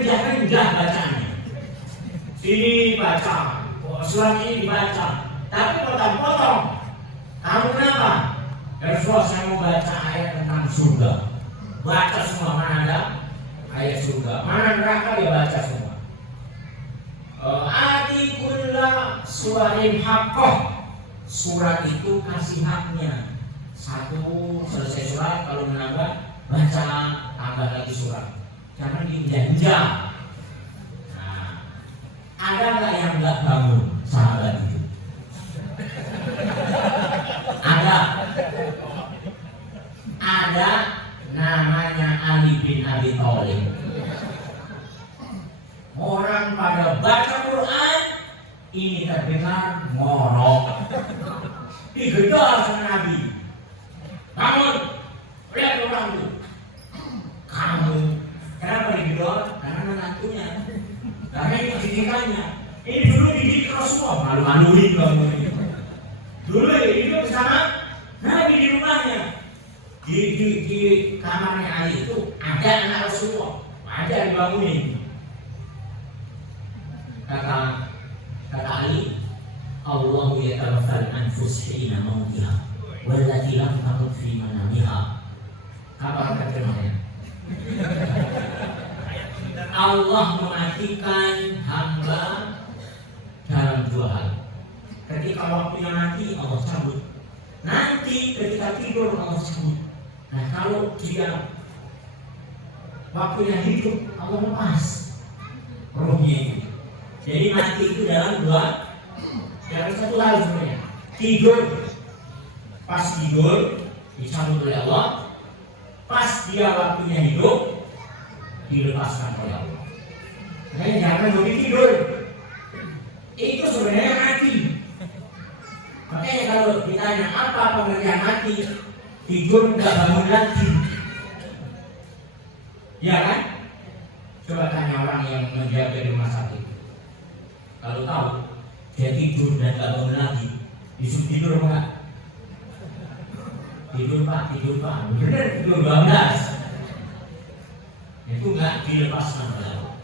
rendah bacanya. Sini baca, surat ini dibaca, tapi potong-potong. Kamu kenapa? Rasulullah saya mau baca ayat tentang surga. Baca semua, mana ada ayat surga, mana neraka dia baca semua. Atikullah suwarin haqqah. Surat itu kasih haknya. Satu selesai surat, kalau menambah baca tambah lagi surat. Jangan diinjak-injak. Nah, ada nggak yang nggak bangun sahabat itu? Ada namanya Ali bin Abi Thalib. Orang pada baca Quran, ini terdengar ngorok. Digedor sama Nabi. Bangun, lihat orang itu. Kamu, kenapa digedor? Karena menantunya. Karena ini didikannya. Ini dulu dididik Rasulullah, malu-maluin kamu ini. Dulu hidup bersama Nabi di rumahnya. Di kamarnya Ali itu ada anak Rasulullah, ada dibangunin. Kata Ali, Allahu yatawaffal anfus hina mautiha wallati lam tamut fi manamiha. Kabar terkenalnya. Allah mematikan hamba dalam dua hal. Ketika waktunya mati, Allah cabut. Nanti ketika tidur, Allah cabut. Nah, kalau dia waktunya hidup, Allah lepas rohnya itu. Jadi mati itu dalam satu hal sebenarnya. Tidur, pas tidur dicabut oleh Allah. Pas dia waktunya hidup, dilepaskan oleh Allah. Makanya jangan hobi tidur. Itu sebenarnya mati. Makanya kalau ditanya apa pengertian mati, tidur nggak bangun lagi. Ya kan? Coba tanya orang yang menjaga di rumah sakit. Kalau tahu dia tidur dan nggak bangun lagi, disuruh tidur apa enggak? Tidur pak. Bener tidur 12. Itu nggak dilepaskan oleh Allah.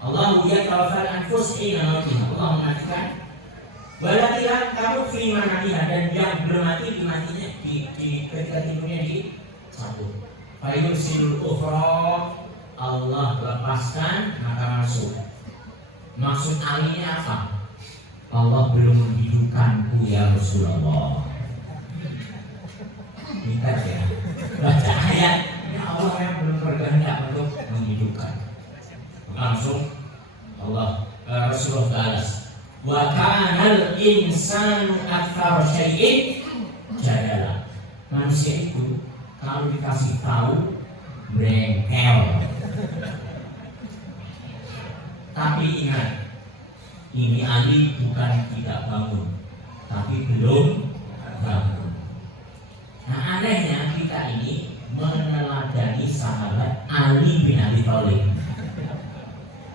Allah yatawaffal anfus hina mautiha. Allah mematikan. Walakiran kamu fi manamiha, dan yang belum mati dimatinya di ketika tidurnya di satu. Fayursilul ukhra, Allah lepaskan maka masuk. Maksud alinya apa? Allah belum menghidupkanku ya Rasulullah. Ingat ya, baca ayat ya Allah yang belum berkehendak untuk menghidupkan. Langsung Allah Rasulullah balas. Wa kanal insanu aktsara syai'in jadala. Manusia itu kalau dikasih tahu brengkel. Tapi ingat, ini Ali bukan tidak bangun, tapi belum bangun. Nah, anehnya kita ini meneladani sahabat Ali bin Abi Thalib.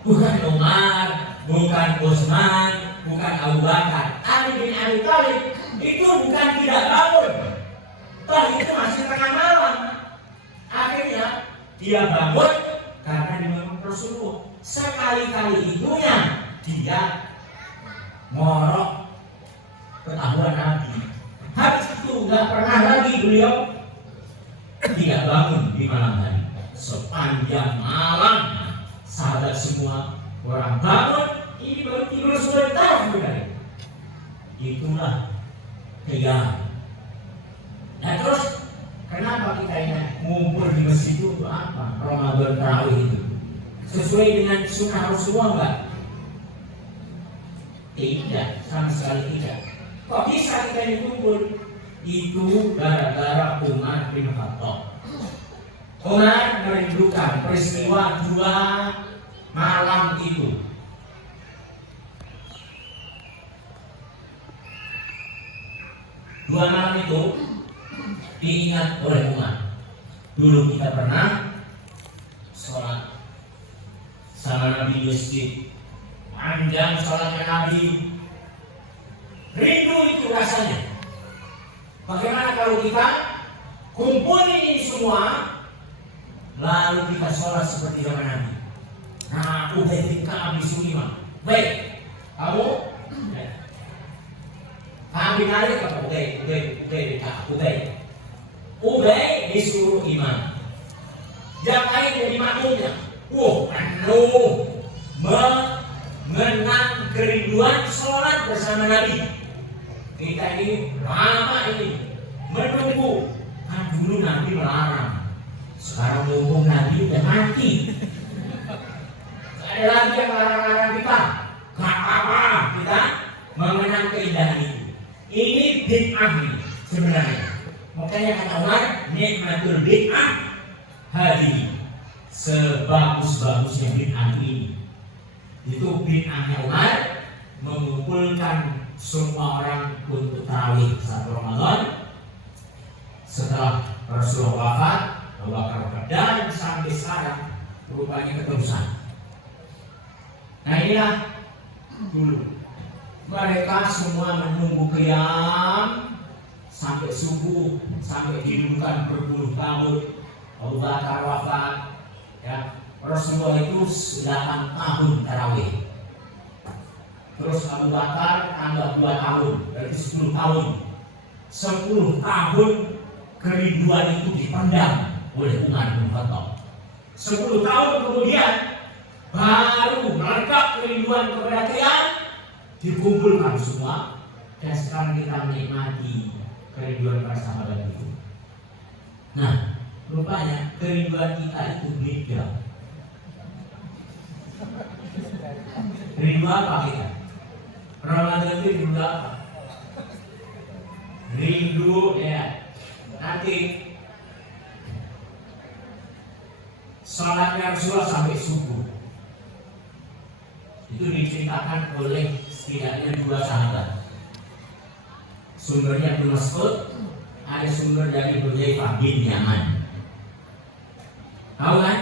Bukan Umar, bukan Utsman, bukan Abu Bakar. Ali bin Abi Thalib itu bukan tidak bangun. Toh itu masih tengah malam. Akhirnya dia bangun karena dibangun Rasulullah. Sekali-kali itunya dia ngorok ketahuan Nabi. Habis itu nggak pernah lagi beliau tidak bangun di malam hari. Sepanjang malam sahabat semua orang bangun, ini baru tidur sebentar sudah. Itulah qiyam. Nah terus kenapa kita ini ngumpul di masjid itu apa? Ramadan tarawih itu sesuai dengan sunnah Rasulullah enggak? Tidak, sama sekali tidak. Kok bisa kita dikumpul? Itu gara-gara Umar bin Khattab. Umar merindukan peristiwa 2 malam itu. Dua malam itu diingat oleh Umar. Dulu kita pernah sholat sama Nabi di masjid, panjang sholatnya Nabi. Rindu itu rasanya. Bagaimana kalau kita kumpulin ini semua, lalu kita sholat seperti zaman Nabi? Nah, Ubay bin Ka'ab disuruh imam. Baik, kamu kami narik ke Ubay bin Ka'ab. Ubay disuruh imam. Yang lain jadi makmumnya. Penuh mengenang kerinduan sholat bersama Nabi. Kita ini lama ini menunggu. Kan dulu Nabi melarang. Sekarang mumpung Nabi udah mati. Ada lagi yang larang-larang kita. Gak apa-apa kita mengenang keindahan itu. Ini bid'ah sebenarnya. Makanya kata Umar, nikmatul bid'ah hadhihi. Sebagus-bagusnya bid'ah ini. Itu bid'ahnya Umar mengumpulkan semua orang untuk tarawih saat Ramadan. Setelah Rasulullah wafat, Abu Bakar wafat, dan sampai sekarang rupanya keterusan. Nah inilah dulu mereka semua menunggu qiyam sampai subuh, sampai didulukan berpuluh tahun. Abu Bakar wafat, ya. Rasulullah itu 8 tahun tarawih. Terus Abu Bakar tambah 2 tahun, berarti 10 tahun. 10 tahun kerinduan itu dipendam oleh Umar bin Khattab. 10 tahun kemudian baru meledak kerinduan kepada qiyam, dikumpulkan semua, dan sekarang kita menikmati kerinduan para sahabat itu. Nah, rupanya kerinduan kita itu beda. Rindu apa kita? Ramadan itu rindu apa? Rindu ya. Nanti sholatnya Rasulullah sampai subuh. Itu diceritakan oleh setidaknya 2 sahabat. Sumbernya Ibnu Mas'ud, ada sumber dari Hudzaifah bin Yaman. Tahu kan?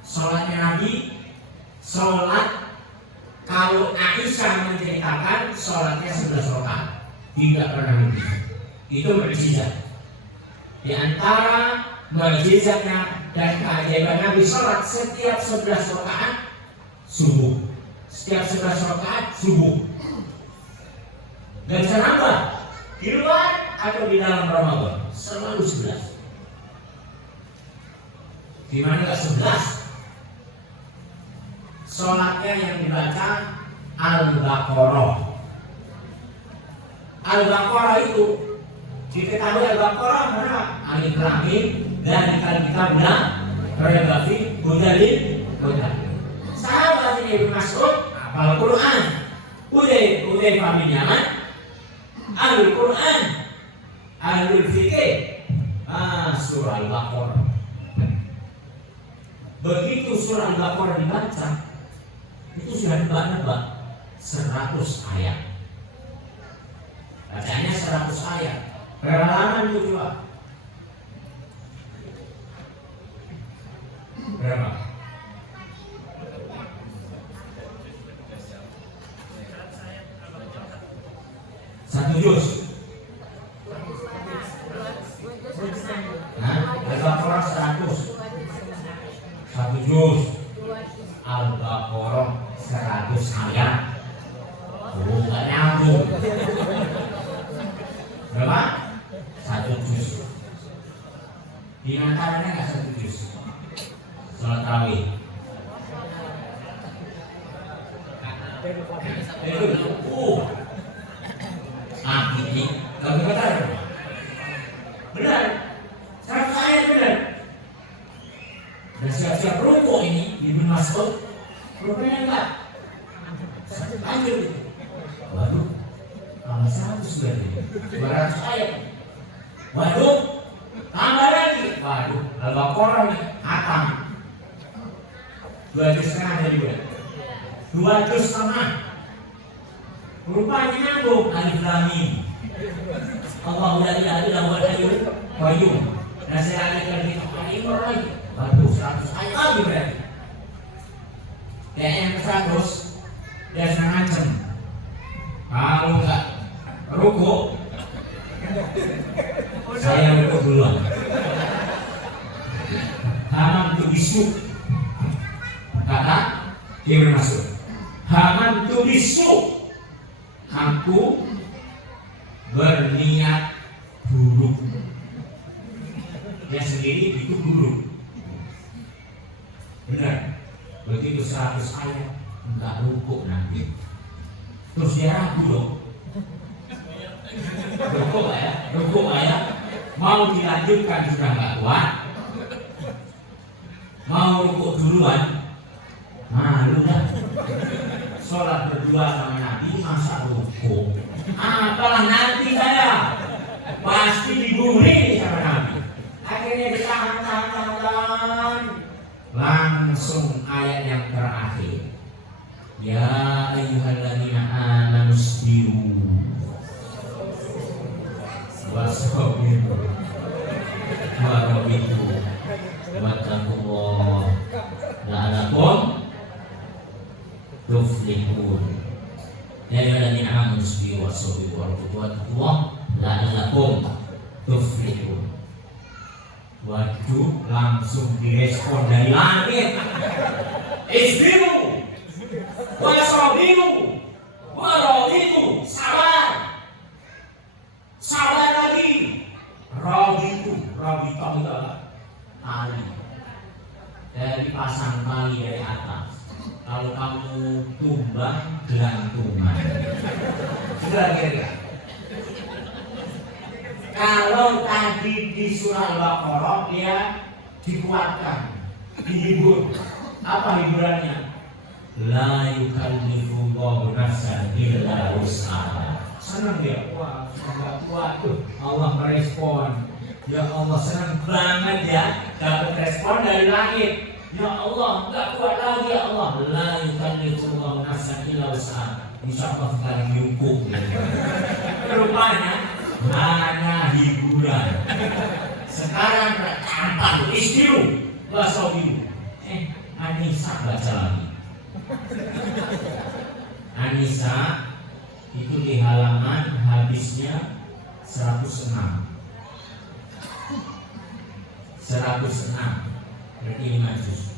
Sholatnya Nabi, sholat kalau Aisyah menceritakan sholatnya 11 rakaat, tidak pernah lebih. Itu mukjizat. Di antara mukjizatnya dan keajaiban Nabi sholat setiap 11 rakaat subuh. Setiap 11 rakaat subuh. Gak bisa nambah. Di luar atau di dalam Ramadan selalu 11. Di mana gak 11? Sholatnya yang dibaca Al-Baqarah. Al-Baqarah itu diketahui Al-Baqarah karena Alif Lam Mim dan kita udah berbagi Budalil. Sahabat ini Ibnu Mas'ud hafal Quran. Hudzaifah bin Yaman Al-Quran, Ahlul Fikih, surah Al-Baqarah. Begitu surah Al-Baqarah dibaca, itu sudah nebak-nebak 100 ayat. Bacanya 100 ayat. Berapa lama itu coba? Berapa? Satu juz. Al-Baqarah 100. Satu juz. Al-Baqarah 100 ayat. Bukan nyambung. Berapa? 1 juz. Di antaranya nggak 1 juz. Sholat tarawih. Ini nggak benar. Benar. 100 ayat benar. Dan siap-siap rukuk ini Ibnu Mas'ud. Rukuknya enggak. Lanjut. Waduh. Tambah 100 berarti. 200 ayat. Waduh. Tambah lagi. Waduh. Al-Baqarah nih. Hatam. 2 juz setengah dari gue. 2 juz setengah. Rupanya nyambung. Alif Lam Mim. Allahu la ilaha illa huwal hayyul qayyum. Nah saya alihkan di Al-Imran lagi. Waduh, 100 ayat lagi berarti. Dan yang ke-100 dia senang ngancem. Kalau enggak rukuk, saya rukuk duluan. Tanam itu bisu. Kata Gimana masuk? Haman tulisu, aku berniat buruk. Dia sendiri itu buruk. Benar. Begitu 100 ayat enggak rukuk nanti. Terus dia ragu dong. Rukuk ya. Mau dilanjutkan sudah enggak kuat. Mau rukuk duluan, malu dah. Sholat berdua sama Nabi masa rukuk. Apalah nanti saya pasti dibully sama Nabi. Akhirnya ditahan. Langsung ayat yang terakhir. Ya ayyuhalladzina amanu isbiru wasabiru warabitu wattaqullah la'allakum tuflihun. Ya ayyuhalladzina amanu isbiru wasabiru warabitu wattaqullah la'allakum tuflihun. Waduh, langsung direspon dari langit. Isbiru wasabiru warabitu, sabar. Sabar lagi. Rabitu itu adalah tali dari pasang tali dari atas. Kalau kamu tumbang, gelantungan. Sudah kira-kira. Kalau tadi di surah Al-Baqarah dia dikuatkan, dihibur. Apa hiburannya? La yukallifullahu nafsan illa wus'aha. Senang dia, wah sudah kuat tuh. Allah merespon. Ya Allah, senang banget ya dapat respon dari langit. Ya Allah, enggak kuat lagi ya Allah. La yukallifullahu nafsan illa wus'aha. Insyaallah sekarang dihukum. Rupanya hanya hiburan. Sekarang tampak istiru wasabiru. Anissa baca lagi. Anissa itu di halaman habisnya 106. 106 berarti 5 juz.